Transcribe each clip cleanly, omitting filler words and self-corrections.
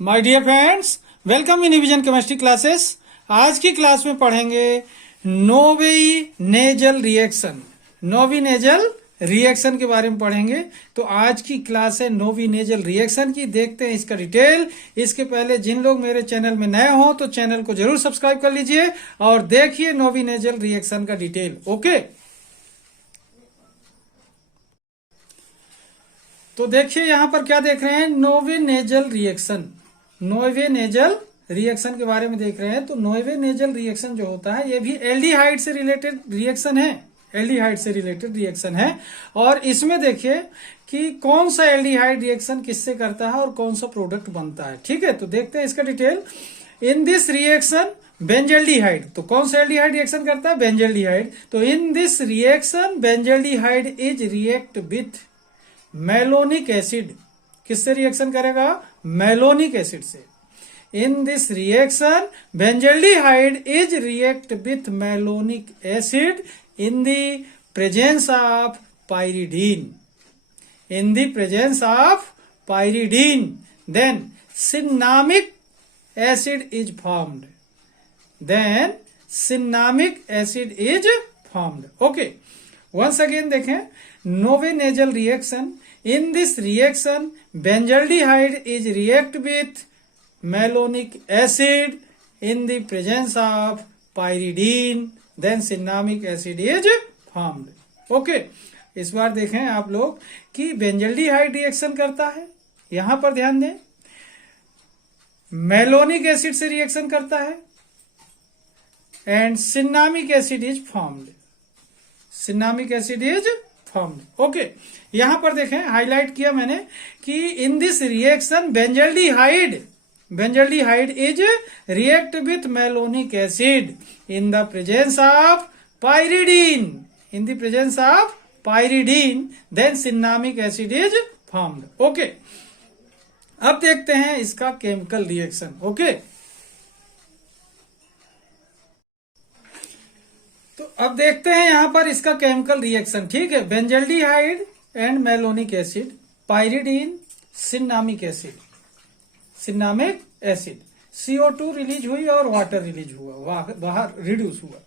My dear friends, welcome in revision chemistry classes. आज की class में पढ़ेंगे नोवेनेजल रिएक्शन। नोवेनेजल रिएक्शन के बारे में पढ़ेंगे। तो आज की क्लास है नोवेनेजल रिएक्शन की। देखते हैं इसका डिटेल। इसके पहले जिन लोग मेरे चैनल में नए हो तो चैनल को जरूर सब्सक्राइब कर लीजिए और देखिए नोवेनेजल रिएक्शन का डिटेल। ओके, तो देखिए यहां पर क्या देख रहे हैं, नोवेनेजल रिएक्शन। नोवेनेजल रिएक्शन के बारे में देख रहे हैं। तो नोवेनेजल रिएक्शन जो होता है ये भी एल्डिहाइड से रिलेटेड रिएक्शन है। एल्डिहाइड से रिलेटेड रिएक्शन है। और इसमें देखिए कि कौन सा एल्डिहाइड रिएक्शन किससे करता है और कौन सा प्रोडक्ट बनता है। ठीक है, तो देखते हैं इसका detail. In this reaction benzaldehyde, तो कौन सा एल्डिहाइड रिएक्शन करता है? बेंजल्डिहाइड। तो in this reaction benzaldehyde is react with malonic acid. किससे रिएक्शन करेगा? मैलोनिक एसिड से। In this reaction benzaldehyde is react with malonic acid in the presence of pyridine. In the presence of pyridine then cinnamic acid is formed. Then cinnamic acid is formed. Okay, once again देखें, Knoevenagel reaction. In this reaction, benzaldehyde is react with malonic acid in the presence of pyridine, then cinnamic acid is formed. Okay, इस बार देखें आप लोग कि benzaldehyde reaction करता है, यहां पर ध्यान दें, मैलोनिक एसिड से रिएक्शन करता है and cinnamic acid is formed. Cinnamic acid is formed. Okay, यहां पर देखें, हाईलाइट किया मैंने कि in this reaction benzaldehyde is react with malonic acid in the presence of pyridine. In the presence of pyridine then cinnamic acid is formed. Okay, अब देखते हैं इसका केमिकल रिएक्शन। ओके, तो अब देखते हैं यहां पर इसका केमिकल रिएक्शन। ठीक है, benzaldehyde and malonic acid, pyridine, cinnamic acid. Cinnamic acid, CO2 release हुई और वाटर रिलीज हुआ, बाहर रिड्यूस हुआ।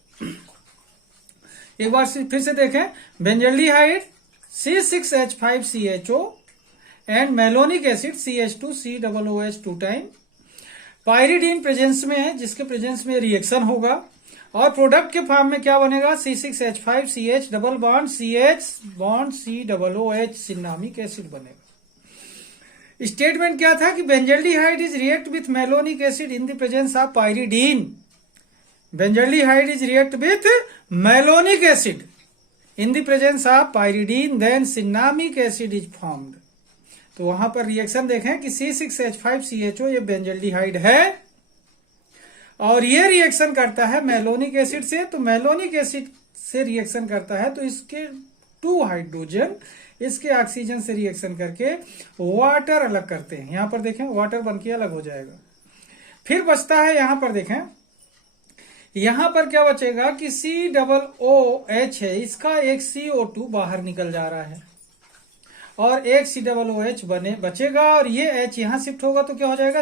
एक बार फिर से देखें, benzaldehyde C6H5CHO and malonic acid CH2COOH 2 time. Pyridine presence में है, जिसके प्रेजेंस में रिएक्शन होगा और प्रोडक्ट के फॉर्म में क्या बनेगा? C6H5CH double bond CH bond COOH cinnamic acid बनेगा। स्टेटमेंट क्या था कि benzaldehyde is react with malonic acid in the presence of pyridine. Benzaldehyde is react with malonic acid in the presence of pyridine then cinnamic acid is formed. तो वहां पर reaction देखें कि C6H5CHO ये बेंजल्डिहाइड है और ये रिएक्शन करता है मैलोनिक एसिड से। तो मैलोनिक एसिड से रिएक्शन करता है तो इसके 2 हाइड्रोजन इसके ऑक्सीजन से रिएक्शन करके वाटर अलग करते हैं। यहां पर देखें, वाटर बनके अलग हो जाएगा। फिर बचता है, यहां पर देखें, यहां पर क्या बचेगा कि COOH है, इसका एक CO2 बाहर निकल जा रहा है और एक COOH बचेगा और ये H यहां शिफ्ट होगा तो क्या हो जाएगा?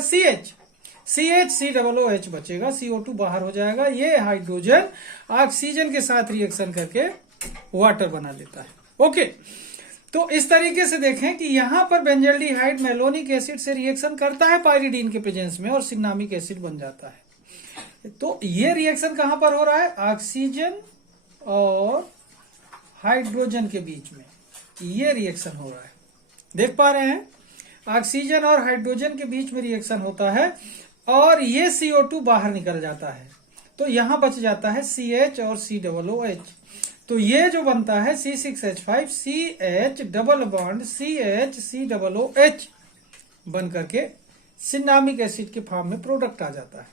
COOH बचेगा, CO2 बाहर हो जाएगा। ये हाइड्रोजन ऑक्सीजन के साथ रिएक्शन करके वाटर बना देता है। ओके, तो इस तरीके से देखें कि यहां पर बेंजल्डिहाइड मैलोनिक एसिड से रिएक्शन करता है पाइरिडीन के प्रेजेंस में और सिन्नामिक एसिड बन जाता है। तो ये रिएक्शन कहां पर हो रहा है? ऑक्सीजन और हाइड्रोजन के बीच में ये रिएक्शन हो रहा है। देख पा रहे हैं, ऑक्सीजन और हाइड्रोजन के बीच में रिएक्शन होता है और ये CO2 बाहर निकल जाता है तो यहां बच जाता है CH और COOH। तो ये जो बनता है C6H5CH डबल बॉन्ड CH बन करके सिन्नामिक एसिड के फॉर्म में प्रोडक्ट आ जाता है।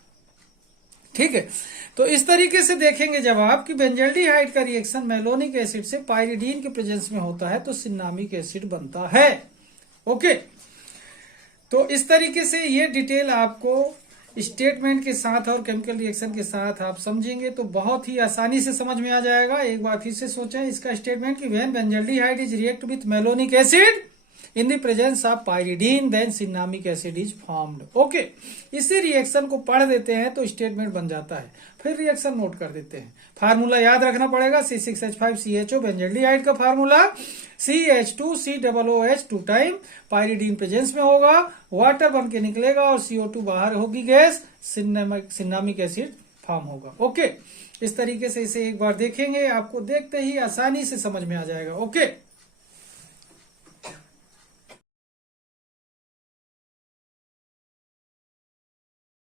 ठीक है, तो इस तरीके से देखेंगे जब आप कि बेंजल्डिहाइड का रिएक्शन मैलोनिक एसिड से पाइरिडीन के प्रेजेंस में होता है तो सिन्नामिक एसिड बनता है। ओके, तो इस तरीके से ये डिटेल आपको स्टेटमेंट के साथ और केमिकल रिएक्शन के साथ आप समझेंगे तो बहुत ही आसानी से समझ में आ जाएगा। एक बार फिर से सोचें इसका स्टेटमेंट कि when benzaldehyde is react with malonic acid in the presence of pyridine then cinnamic acid is formed. Okay, इसी रिएक्शन को पढ़ देते हैं तो स्टेटमेंट बन जाता है, फिर रिएक्शन नोट कर देते हैं। फार्मूला याद रखना पड़ेगा, C6H5CHO बेंजल्डिहाइड का formula CH2COOH 2 time pyridine presence में होगा, वाटर बन के निकलेगा और CO2 बाहर होगी गैस, सिन्नामिक एसिड फॉर्म होगा। ओके, इस तरीके से इसे एक बार देखेंगे, आपको देखते ही आसानी से समझ में आ जाएगा। ओके।